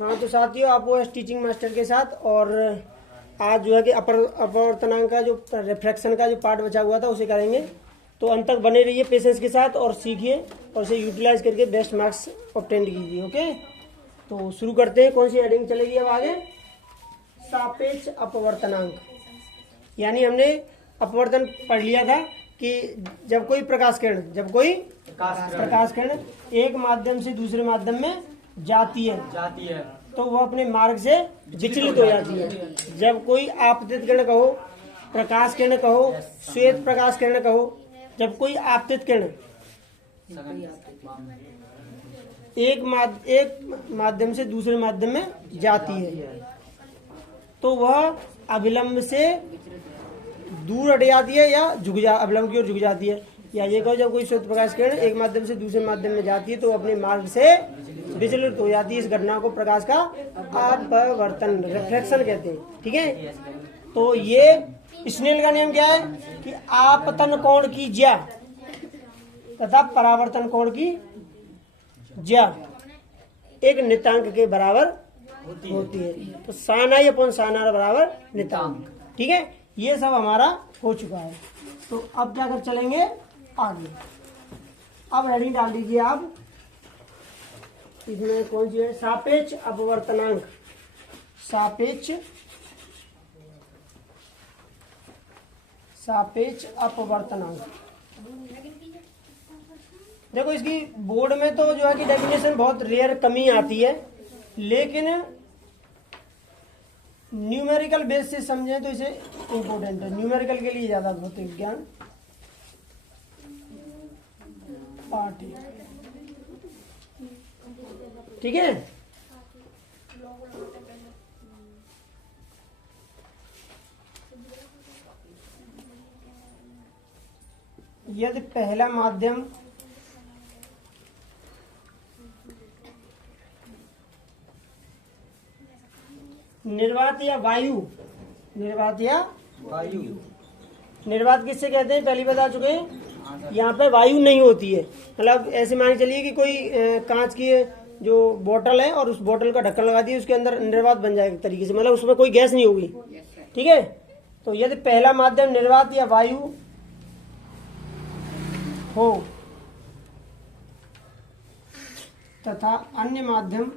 हाँ तो साथियों, आप वो है टीचिंग मास्टर के साथ। और आज जो है कि अपवर्तनांक का जो रिफ्रैक्शन का जो पार्ट बचा हुआ था उसे करेंगे। तो अंत तक बने रहिए पेशेंस के साथ और सीखिए और उसे यूटिलाइज करके बेस्ट मार्क्स ऑब्टेन कीजिए। ओके, तो शुरू करते हैं। कौन सी हेडिंग चलेगी अब आगे? सापेक्ष अपवर्तनांक। यानी हमने अपवर्तन पढ़ लिया था कि जब कोई प्रकाश किरण एक माध्यम से दूसरे माध्यम में जाती है तो वह अपने मार्ग से विचलित हो जाती है। जब कोई आपतित किरण कहो, प्रकाश किरण कहो, श्वेत प्रकाश किरण कहो, जब कोई आपतित किरण एक माध्यम से दूसरे माध्यम में जाती है तो वह अभिलंब से दूर हट जाती है या अभिलंब की ओर झुक जाती है। या ये कहो, जब कोई श्वेत प्रकाश किरण एक माध्यम से दूसरे माध्यम में जाती है तो अपने मार्ग से विचलित हो जाती है। इस घटना को प्रकाश का अपवर्तन, रिफ्लेक्शन कहते हैं। ठीक है, तो ये स्नेल का नियम क्या है कि आपतन कोण की ज्या तथा परावर्तन कोण की ज्या एक नितांक के बराबर होती है। तो sine I upon sine R बराबर नितांक। ठीक है, ये सब हमारा हो चुका है। तो अब क्या कर चलेंगे आगे। अब हेडिंग डाल दीजिए आप, इसमें कौन सी है? सापेक्ष अपवर्तनांक। सापेक्ष अपवर्तनांक। देखो, इसकी बोर्ड में तो जो है कि डेफिनेशन बहुत रेयर कमी आती है, लेकिन न्यूमेरिकल बेस से समझें तो इसे इम्पोर्टेंट है। न्यूमेरिकल के लिए ज्यादा भौतिक विज्ञान पार्ट है। ठीक है, यदि पहला माध्यम निर्वात या वायु, निर्वात किससे कहते हैं पहले बता चुके हैं। यहाँ पे वायु नहीं होती है, मतलब ऐसे मान चलिए कि कोई कांच की जो बोतल है और उस बोतल का ढक्कन लगा दिए, उसके अंदर निर्वात बन जाएगा एक तरीके से, मतलब उसमें कोई गैस नहीं होगी। ठीक है, तो यदि पहला माध्यम निर्वात या वायु हो तथा अन्य माध्यम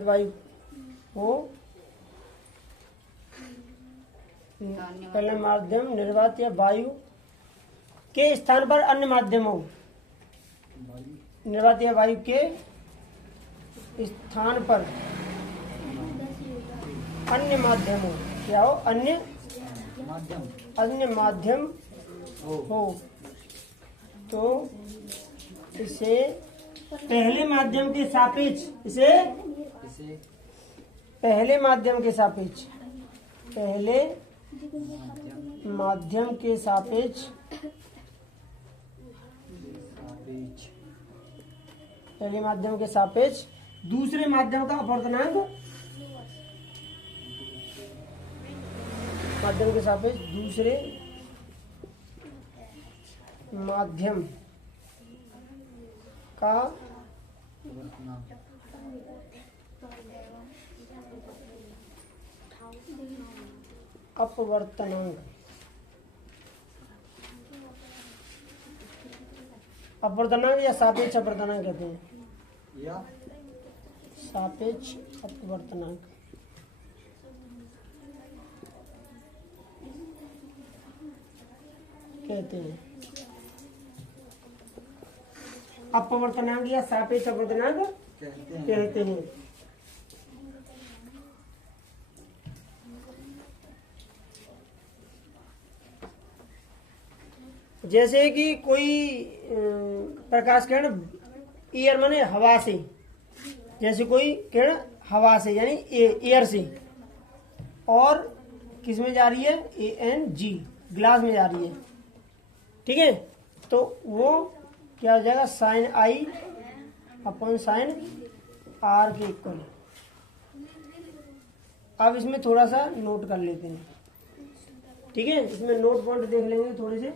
वायु हो, पहला माध्यम निर्वात या वायु के स्थान पर अन्य माध्यम हो, निर्वात या वायु के स्थान पर अन्य माध्यम हो, क्या हो? अन्य माध्यम हो तो इसे पहले माध्यम के सापेक्ष पहले माध्यम के सापेक्ष दूसरे माध्यम का अपवर्तनांक दूसरे माध्यम का अपवर्तनांक। अपवर्तनांक या सापेक्ष अपवर्तनांक कहते हैं, सापेक्ष अपवर्तनांक कहते हैं। अपवर्तनांक या सापेक्ष अपवर्तनांक कहते हैं। जैसे कि कोई प्रकाश किरण एयर माने हवा से, जैसे कोई किरण हवा से यानी एयर से, और किस में जा रही है? ANG ग्लास में जा रही है। ठीक है, तो वो क्या हो जाएगा? Sine I upon sine R के इक्वल। अब इसमें थोड़ा सा नोट कर लेते हैं। ठीक है, इसमें नोट पॉइंट देख लेंगे थोड़े से।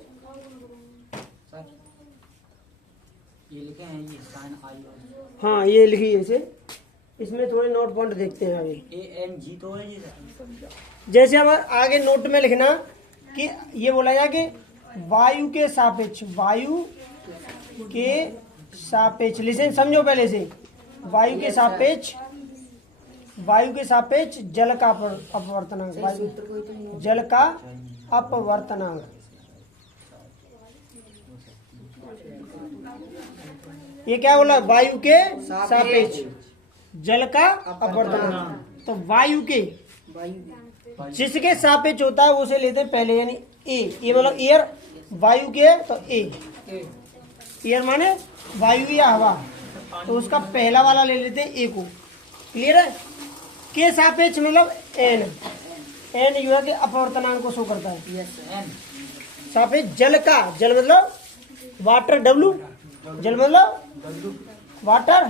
ये लिखे हैं ये साइन आई हाँ ये लिखिए इसे, इसमें थोड़े नोट पॉइंट देखते हैं आगे। ANG तो है ये। जैसे अब आगे नोट में लिखना कि ये बोला जाए कि वायु के सापेक्ष, वायु के सापेक्ष, लिसन समझो पहले से, वायु के सापेक्ष, वायु के सापेक्ष जल का अपवर्तनांक, वायु जल का अपवर्तनांक। ये क्या बोला, वायु के सापेक्ष जल का अपवर्तनांक। तो वायु के जिसके सापेक्ष होता है उसे लेते हैं पहले, यानी ए, ये मतलब एयर, वायु के तो ए, एयर माने वायु या हवा, तो उसका पहला वाला ले लेते हैं ए को। क्लियर है? के सापेक्ष मतलब एन, एन यू है कि अपवर्तनांक को शो करता है। सापेक्ष जल का, जल मतलब वाटर, डब्लू, जल मतलब वाटर,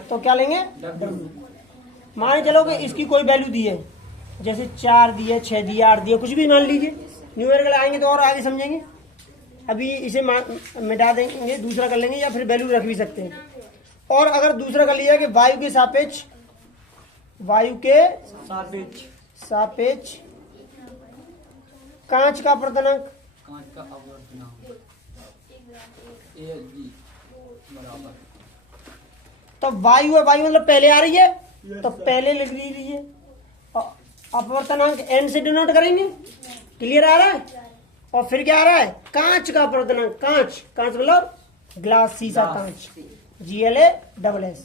तो क्या लेंगे डब्लू। मान चलो कि इसकी कोई वैल्यू दी है, जैसे 4 दिए, 6 दिए, 8 दिए, कुछ भी मान लीजिए, न्यूमेरिकल आएंगे तो और आगे समझेंगे। अभी इसे मिटा देंगे, दूसरा कर लेंगे, या फिर वैल्यू रख भी सकते हैं। और अगर दूसरा कर लिया कि वायु के सापेक्ष, वायु के सापेक्ष कांच का अपवर्तनांक, कांच का अपवर्तनांक AG बराबर, तो वायु है, वायु मतलब पहले आ रही है, तो पहले लिख लीजिए, और अपवर्तनांक एन से डिनोट करेंगे। क्लियर आ रहा है? और फिर क्या आ रहा है, कांच का अपवर्तनांक, कांच, कांच मतलब ग्लास, शीशा, कांच, GLASS।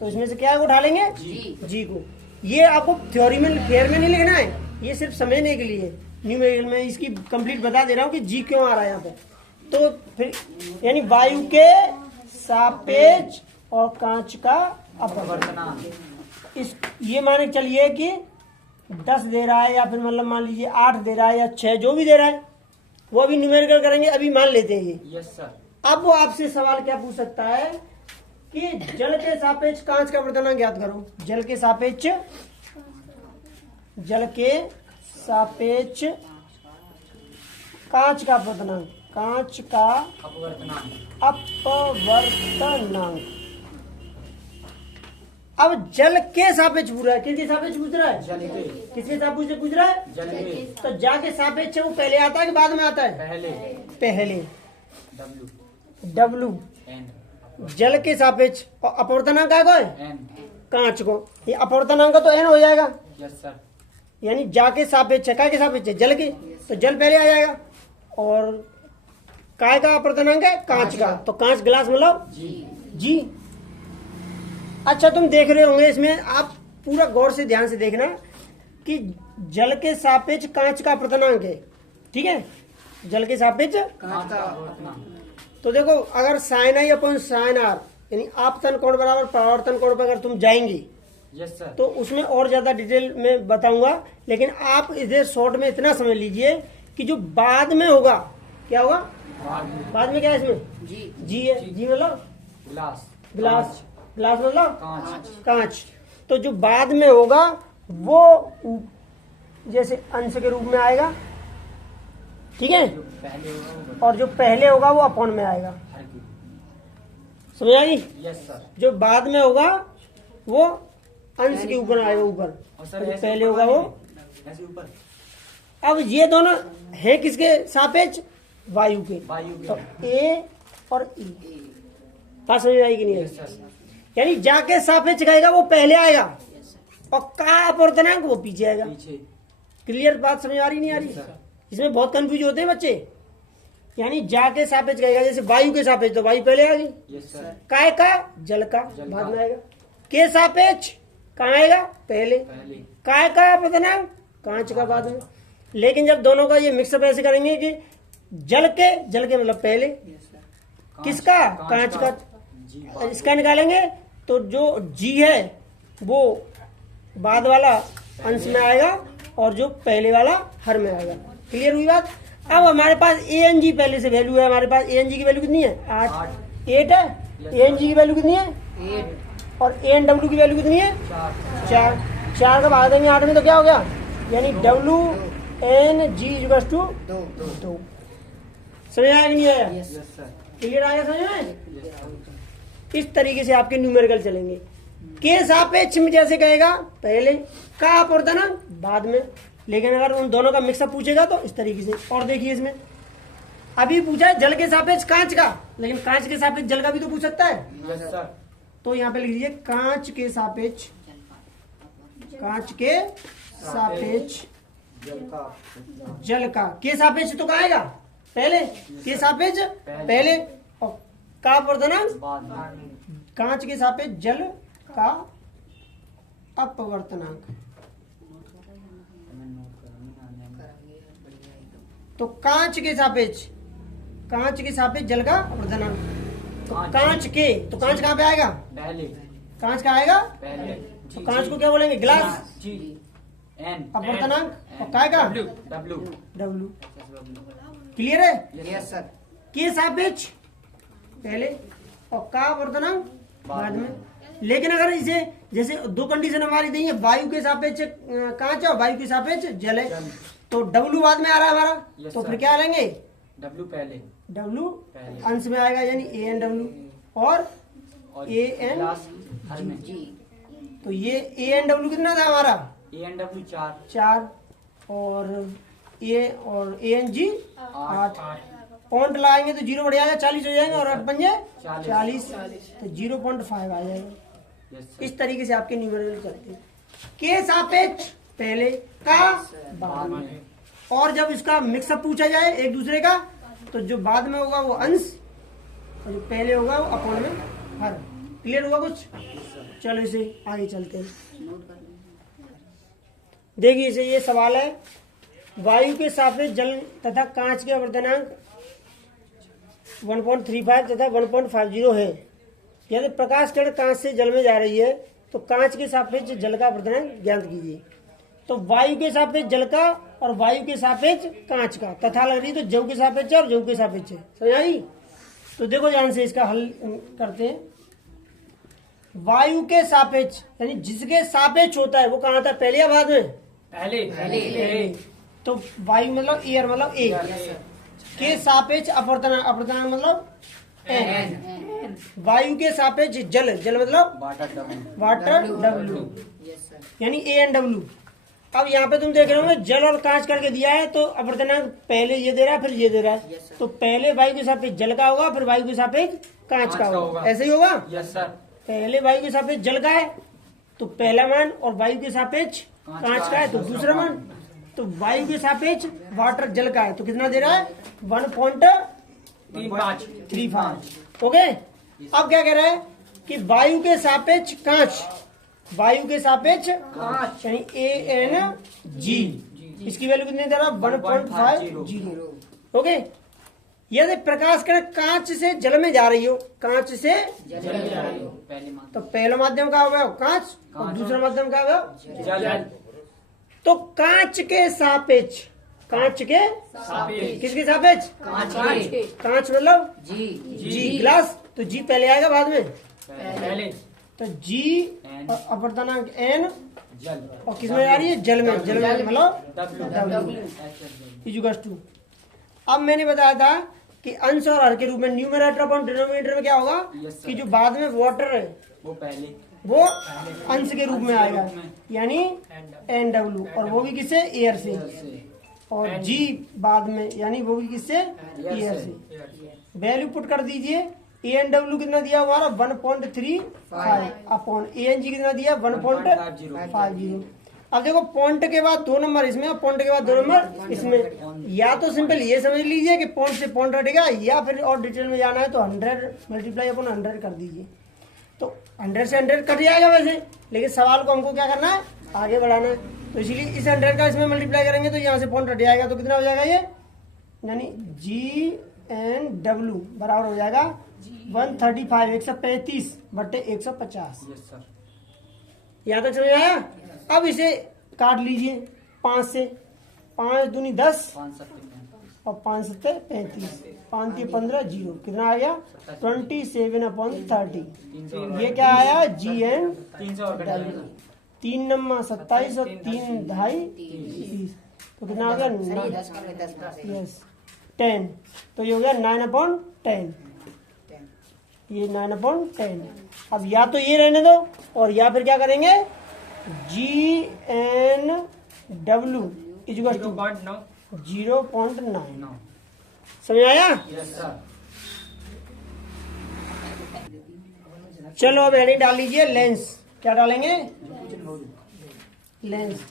तो इसमें से क्या उठा लेंगे, जी को। ये आपको थ्योरी में, फेयर में नहीं लिखना है, ये सिर्फ समझने के लिए। न्यूमेरिकल में इसकी कंप्लीट बता दे रहा हूँ कि जी क्यों आ रहा है यहाँ पे। तो फिर यानी वायु के सापेक्ष और कांच का अपवर्तनांक, इस ये माने चलिए कि 10 दे रहा है, या फिर मतलब मान लीजिए 8 दे रहा है, या 6, जो भी दे रहा है, वो अभी न्यूमेरिकल करेंगे, अभी मान लेते हैं ये। Yes sir. अब वो आपसे सवाल क्या पूछ सकता है कि जल के सापेक्ष कांच का अपवर्तनांक ज्ञात करो। जल के सापेक्ष, जल के सापेक्ष कांच का अपवर्तनांक, कांच का अपवर्तनांक, अपवर्तनांक। अब जल के सापेक्ष पूछ रहा है, किसके सापेक्ष पूछ रहा है, जल के, किसके सापेक्ष पूछ रहा है, जल के। तो जा के सापेक्ष है वो पहले आता है कि बाद में आता है, पहले, पहले, W W N, जल के सापेक्ष, और अपवर्तनांक का है N, कांच को, ये अपवर्तनांक का तो एन हो जाएगा, यस सर। यानी जाके सापेक्ष है, काय के सापेक्ष है, जल के, तो जल पहले आ जाएगा। और काय का अपवर्तनांक है, कांच का, तो कांच ग्लास मतलब जी। अच्छा तुम देख रहे होंगे इसमें, आप पूरा गौर से ध्यान से देखना कि जल के सापेक्ष कांच का अपवर्तनांक है, ठीक है, जल के सापेक्ष कांच का अपवर्तनांक। तो देखो अगर sine I upon sine R, यानी आपतन कोण बराबर परावर्तन कोण पर अगर तुम जाएंगे, यस सर, तो उसमें और ज्यादा डिटेल में बताऊंगा, लेकिन आप इधर शॉर्ट में इतना समझ लीजिए कि जो बाद में होगा, क्या होगा बाद में, क्या है इसमें जी है, जी मतलब ग्लास, ग्लास, ग्लास मतलब कांच, कांच। तो जो बाद में होगा वो जैसे अंश के रूप में आएगा, ठीक है, जो पहले होगा वो और जो पहले होगा वो अपॉन में आएगा। हर की, समझ आई? Yes sir. जो बाद में होगा वो अंश के ऊपर आएगा, ऊपर, और और सर जो ऐसे पहले ऊपर होगा वो। वाले, ऐसे ऊपर, अब ये दोनों है किसके सापेक्ष, वायु के, वायु तो के, ए और ई, बात समझ आएगी नहीं? Yes sir. यानी जाके सापेक्ष कहेगा वो पहले आएगा, और का अपवर्तनांक वो पीछे आएगा। पीछे, क्लियर बात समझ आ रही नहीं आ रही? सर। इसमें बहुत कंफ्यूज होते हैं बच्चे। यानी जाके सापेक्ष कहेगा, जैसे वायु के सापेक्ष तो वायु पहले आ गई, यस सर। काय का, जल का जल बाद का। में आएगा, के सापेक्ष कहाँ आएगा, पहले, पहले, काय का अपवर्तनांक, कांच का बाद में। लेकिन जब दोनों का ये मिक्सअप ऐसे करेंगे कि जल के मतलब पहले, किसका, कांच का, जी, इसका निकालेंगे तो जो जी है वो बाद वाला अंश में आएगा, और जो पहले वाला हर में आएगा। क्लियर हुई बात? अब हमारे पास ANG पहले से वैल्यू है, हमारे पास ANG की वैल्यू कितनी है, 8 है, ANG की वैल्यू कितनी है, 8, और ANW की वैल्यू कितनी है, 4। 4 का भाग देंगे 8 में तो क्या हो गया, यानी WNG = 2। समझ आया कि नहीं आया? Yes sir. क्लियर आया समझ में? इस तरीके से आपके न्यूमेरिकल चलेंगे। के सापेक्ष में जैसे कहेगा पहले, का अपवर्तनांक बाद में, लेकिन अगर उन दोनों का मिक्सअप पूछेगा तो इस तरीके से। और देखिए इसमें अभी पूछा है जल के सापेक्ष कांच का, लेकिन कांच के सापेक्ष जल का भी तो पूछ सकता है। Yes sir. तो यहाँ पे लिख दीजिए कांच के सापेक्ष, कांच के सापेक्ष जल का। के सापेक्ष तो कहा आएगा पहले, के सापेक्ष पहले, और का अपवर्तनांक बाद में। कांच के सापेक्ष जल का अपवर्तनांक। तो कांच के सापेक्ष, कांच के सापेक्ष जल का अपवर्तनांक। तो कांच के, तो कांच कहाँ पे आएगा? पहले। कांच का आएगा पहले। तो कांच को क्या बोलेंगे? ग्लास। जी। एन। अपवर्तनांक और काय का? डब्ल्यू। डब्ल्यू। क्लियर है? Yes sir. के सापेक्ष पहले और का अपवर्तनांक बाद में। लेकिन अगर इसे जैसे दो कंडीशन हमारी दी है, वायु के सापेक्ष कांच और वायु के सापेक्ष जल है, तो डब्ल्यू बाद में आ रहा है हमारा, Yes, तो sir. फिर क्या लेंगे? डब्ल्यू पहले। डब्ल्यू पहले। अंश में आएगा, यानी ए एन डब्ल्यू और ए एन ग्लास हर में। तो ये ए एन डब्ल्यू कितना था हमारा? A N W 4। 4 और ए एन जी 8। 8। पॉइंट लाएंगे तो 0 बढ़ जाएगा, 40 हो जाएगा, और 8 पंजे 40। तो 0.5 आ जाएगा। Yes sir. इस तरीके से आपके न्यूमेरिकल चलते हैं। के सापेक्ष पहले, का बाद में। और जब इसका मिक्सअप पूछा जाए एक दूसरे का, तो जो बाद में होगा वो अंश और जो पहले होगा वो अपॉन में हर। क्लियर हुआ कुछ? चलो इसे आगे चलते हैं। देखिए इसे ये सवाल है, वायु के सापेक्ष जल तथा कांच के अपवर्तनांक 1.35 तथा 1.50 है। यदि प्रकाश किरण कांच से जल में जा रही है तो कांच के सापेक्ष जल का अपवर्तनांक ज्ञात कीजिए। तो वायु के सापेक्ष जल का और वायु के सापेक्ष कांच का, तथा लग रही तो जव के सापेक्ष और जव के सापेक्ष है। समझ आई? तो देखो ध्यान से इसका हल करते हैं। वायु के सापेक्ष यानी जिसके सापेक्ष होता है वो कहाँ आता है, पहले या बाद में? पहले। तो वायु मतलब एयर, मतलब ए के सापेक्ष अपवर्तनांक, अपवर्तनांक मतलब एन। वायु के सापेक्ष जल, जल मतलब वाटर डब्ल्यू। वाटर डब्ल्यू, यानी ए एन डब्ल्यू। अब यहाँ पे तुम देख रहे हो जल और कांच करके दिया है, तो अपवर्तनांक पहले ये दे रहा है फिर ये दे रहा है, तो पहले वायु के सापेक्ष जल का होगा, फिर वायु के सापेक्ष कांच का होगा। ऐसे ही होगा। Yes sir. पहले वायु के सापेक्ष जल का है तो पहला मान, और वायु के सापेक्ष कांच का है तो दूसरा मान। तो वायु के सापेक्ष वाटर जल का है तो कितना दे रहा है? 1.35। ओके। अब क्या कह रहा है कि वायु के सापेक्ष कांच, वायु के सापेक्ष कांच यानी ए एन जी, इसकी वैल्यू कितनी दे रहा है? 1.50। ओके। यदि प्रकाश किरण कांच से जल में जा रही हो, कांच से तो पहला माध्यम का होगा कांच और दूसरा माध्यम का होगा जल। तो कांच के सापेक्ष, कांच के किसके सापेक्ष? कांच मतलब जी ग्लास, तो जी पहले आएगा बाद में। पहले। तो जी अपवर्तनांक एन जल। और किसमें जा रही है? जल में। जल में मतलब डब्ल्यू। इजुगस 2। अब मैंने बताया था कि अंश और हर के रूप में न्यूमरेटर और डिनोमिनेटर में क्या होगा Yes, sir. कि जो बाद में वाटर है वो पहले। वो अंश के रूप में आएगा, यानी एन डब्ल्यू, और वो भी किससे? एयर से। और जी बाद में, यानी वो भी किससे? एयर से। वैल्यू पुट कर दीजिए। ए एन डब्ल्यू कितना दिया हमारा? 1.35 अपॉन ए एन जी कितना दिया? 1.50। अब देखो पॉइंट के बाद 2 नंबर इसमें और पॉइंट के बाद 2 नंबर इसमें। या तो सिंपल ये समझ लीजिए कि पॉइंट से पॉइंट हटेगा, या फिर और डिटेल में जाना है तो 100 मल्टीप्लाई अपॉन 100 कर दीजिए। तो 100 से 100 कट जाएगा वैसे, लेकिन सवाल को हमको क्या करना है? आगे बढ़ाना है। तो इसीलिए इस 100 का इसमें मल्टीप्लाई करेंगे तो यहाँ से पॉइंट हट जाएगा, तो कितना हो जाएगा ये? यानी जी एन डब्ल्यू बराबर हो जाएगा 135, 135 बट्टे 150। Yes sir. यहाँ तक समझ आया? अब इसे काट लीजिए 5 से। 5 दूनी 10 और 5 7 35, 5 3 15 0, कितना आ गया? 27/30। ये क्या आया? जी एन 300 और 3 नम्मा 27 और 3 ढाई 30, तो कितना हो गया? यस 10। तो ये हो गया 9/10। ये 9/10। अब या तो ये रहने दो और या फिर क्या करेंगे, GNW इक्वल टू 0.9 0.9। समझ आया? Yes sir. चलो अब हेडिंग डाल लीजिए लेंस। क्या डालेंगे? लेंस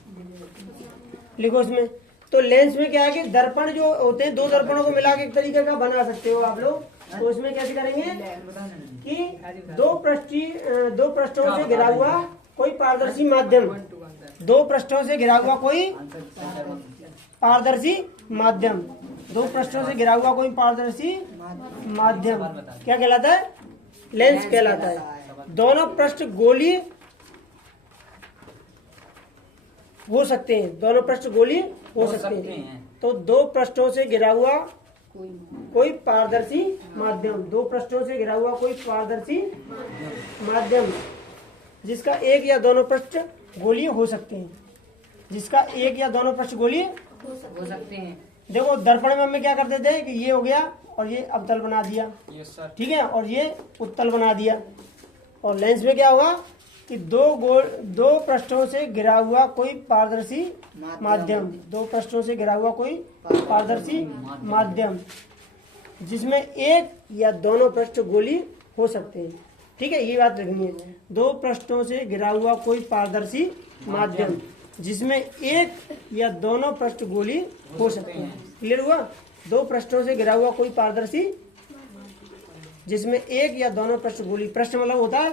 लिखो इसमें। तो लेंस में क्या है कि दर्पण जो होते हैं, दो दर्पणों को मिला के एक तरीके का बना सकते हो आप लोग। तो इसमें कैसे करेंगे कि दो पृष्ठों से घिरा हुआ कोई पारदर्शी माध्यम, दो पृष्ठों से घिरा हुआ कोई पारदर्शी माध्यम, दो पृष्ठों से घिरा हुआ कोई पारदर्शी माध्यम क्या कहलाता है? लेंस कहलाता है। दोनों पृष्ठ गोलीय हो सकते हैं, दोनों पृष्ठ गोलीय हो सकते हैं। तो दो पृष्ठों से घिरा हुआ कोई पारदर्शी माध्यम, दो पृष्ठों से घिरा हुआ कोई पारदर्शी माध्यम जिसका एक या दोनों पृष्ठ गोलीय हो सकते हैं, जिसका एक या दोनों पृष्ठ गोलीय हो सकते हैं। देखो दर्पण में हमें क्या करते थे कि ये हो गया और ये अवतल बना दिया, यस सर। ठीक है, और ये उत्तल बना दिया। और लेंस में क्या होगा कि दो पृष्ठों से घिरा हुआ कोई पारदर्शी माध्यम, दो पृष्ठों से घिरा हुआ कोई पारदर्शी माध्यम जिसमें एक या दोनों पृष्ठ गोलीय हो सकते हैं। ठीक है, ये बात रखनी है। दो पृष्ठों से घिरा हुआ कोई पारदर्शी माध्यम जिसमें एक या दोनों पृष्ठ गोलीय हो सकते हैं। क्लियर हुआ? दो पृष्ठों से घिरा हुआ कोई पारदर्शी जिसमें एक या दोनों पृष्ठ गोलीय, पृष्ठ मतलब होता है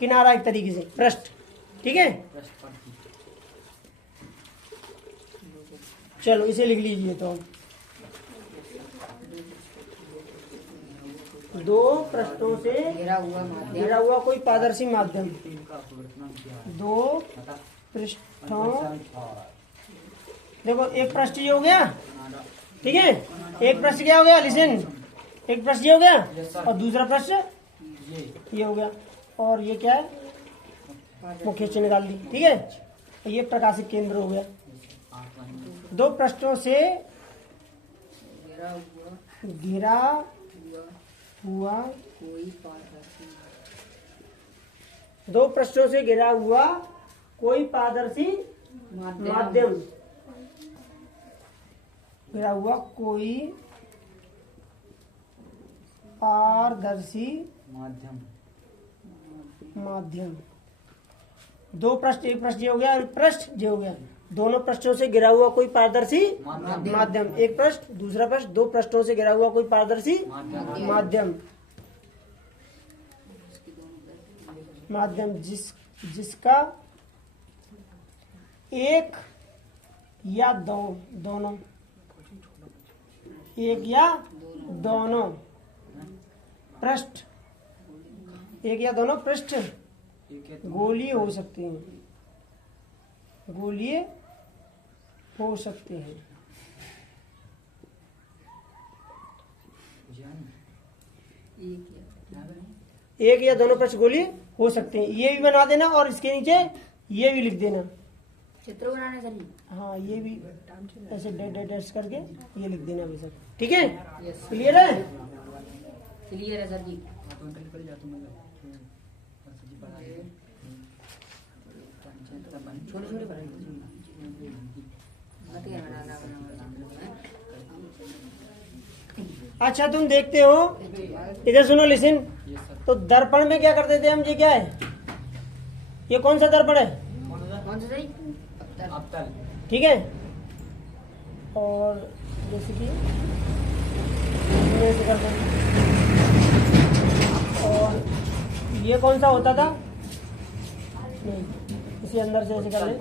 किनारा एक तरीके से, पृष्ठ। ठीक है, चलो इसे लिख लीजिए। तो दो पृष्ठों से घिरा हुआ कोई पारदर्शी माध्यम, दो पृष्ठों, देखो एक पृष्ठ ये हो गया, ठीक है, एक पृष्ठ क्या हो गया, लिसन, एक पृष्ठ ये हो गया और दूसरा पृष्ठ ये हो गया, और ये क्या है, मुख्य चिन्ह निकाल दी। ठीक है, ये प्रकाशिक केंद्र हो गया। दो पृष्ठों से घिरा हुआ, दो पृष्ठों से घिरा हुआ कोई पारदर्शी माध्यम, घिरा हुआ कोई पारदर्शी माध्यम, दो पृष्ठ, एक पृष्ठ ये हो गया और पृष्ठ ये हो गया, दोनों पृष्ठों से घिरा हुआ कोई पारदर्शी माध्यम, एक पृष्ठ दूसरा पृष्ठ, दो पृष्ठों से घिरा हुआ कोई पारदर्शी माध्यम जिसका एक या दोनों, एक या दोनों पृष्ठ, एक या दोनों पृष्ठ गोलीय हो सकते हैं, गोलीय हो सकते हैं। एक या दोनों पृष्ठ गोलीय हो सकते हैं, ये भी बना देना और इसके नीचे ये भी लिख देना, चित्र बनाने सर। हाँ, ये भी ऐसे डैश करके ये लिख देना भी सर। ठीक है, क्लियर है? क्लियर है सर जी। छोटे छोटे अच्छा, तुम देखते हो, इधर सुनो, लिसन। तो दर्पण में क्या करते थे हम, ये क्या है, ये कौन सा दर्पण है? कौन सा सही? अवतल। ठीक है, और जैसे कि ऐसे करते हैं, और ये कौन सा होता था, नहीं, इसी अंदर से ऐसे कर ले,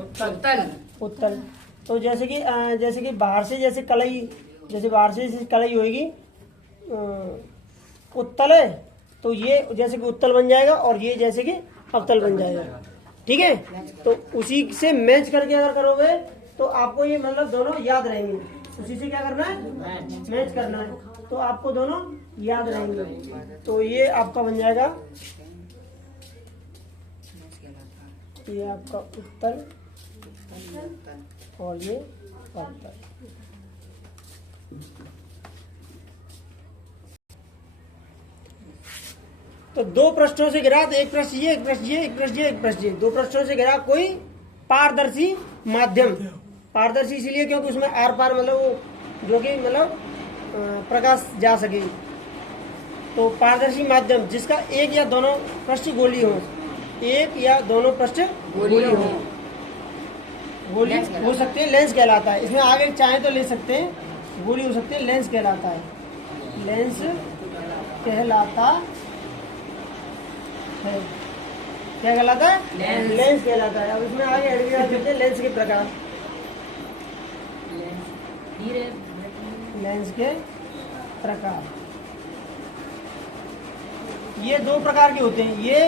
उत्तल। तो जैसे कि बाहर से जैसे कलई, जैसे बाहर से जैसे कलई होगी, उत्तल है, तो ये जैसे कि उत्तल बन जाएगा और ये जैसे कि अवतल बन जाएगा। ठीक है, तो उसी से मैच करके अगर करोगे तो आपको ये मतलब दोनों याद रहेंगे। उसी से क्या करना है, मैच करना है, तो आपको दोनों याद रहेंगे। तो ये आपका बन जाएगा, ये आपका उत्तल और ये अवतल। तो दो पृष्ठों से घिरा, तो एक पृष्ठ ये, एक पृष्ठ ये, एक पृष्ठ ये, एक पृष्ठ ये, दो पृष्ठों से घिरा कोई पारदर्शी माध्यम। पारदर्शी इसलिए क्योंकि उसमें आर पार मतलब वो जो कि मतलब प्रकाश जा सके। तो पारदर्शी माध्यम जिसका एक या दोनों पृष्ठ गोलीय हो, एक या दोनों पृष्ठ गोलीय हो, गोली हो सकते हैं, लेंस कहलाता है। इसमें आगे चाहे तो ले सकते हैं, गोली हो सकते हैं, लेंस कहलाता है। लेंस कहलाता है, क्या कहलाता है? लेंस कहलाता है। अब इसमें आगे ऐड किया करते हैं लेंस के प्रकार। लेंस के प्रकार ये दो प्रकार के होते हैं। ये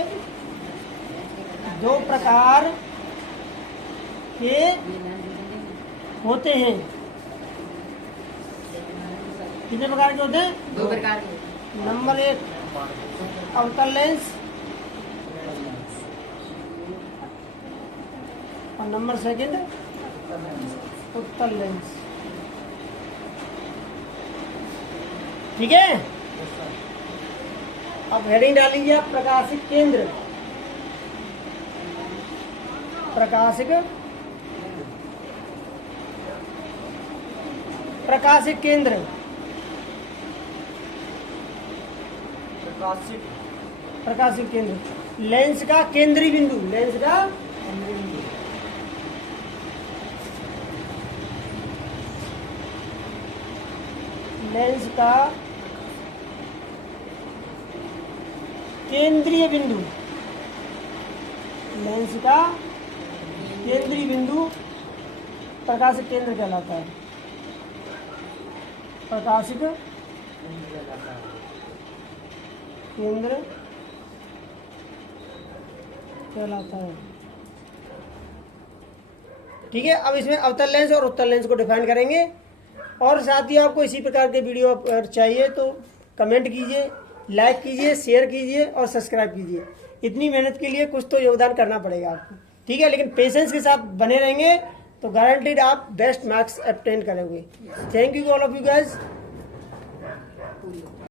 दो प्रकार के होते हैं। कितने प्रकार के होते हैं? दो प्रकार के। नंबर एक अवतल लेंस और नंबर सेकंड उत्तल लेंस। ठीक है, अब हेडिंग डाल लीजिए आप, प्रकाशिक केंद्र। प्रकाशिक प्रकाशिक केंद्र, प्रकाशिक केंद्र लेंस का केंद्रीय बिंदु। लेंस का लेंस का केंद्रीय बिंदु। लेंस का केंद्रीय बिंदु प्रकाशिक केंद्र कहलाता है। प्रकाशिक केंद्र कहलाता है। ठीक है, अब इसमें अवतल लेंस और उत्तल लेंस को डिफाइन करेंगे। और साथ ही आपको इसी प्रकार के वीडियो अगर चाहिए तो कमेंट कीजिए, लाइक कीजिए, शेयर कीजिए और सब्सक्राइब कीजिए। इतनी मेहनत के लिए कुछ तो योगदान करना पड़ेगा आपको। ठीक है, लेकिन पेशेंस के साथ बने रहेंगे तो गारंटीड आप बेस्ट मार्क्स ऑब्टेन करोगे। Thank you all of you guys.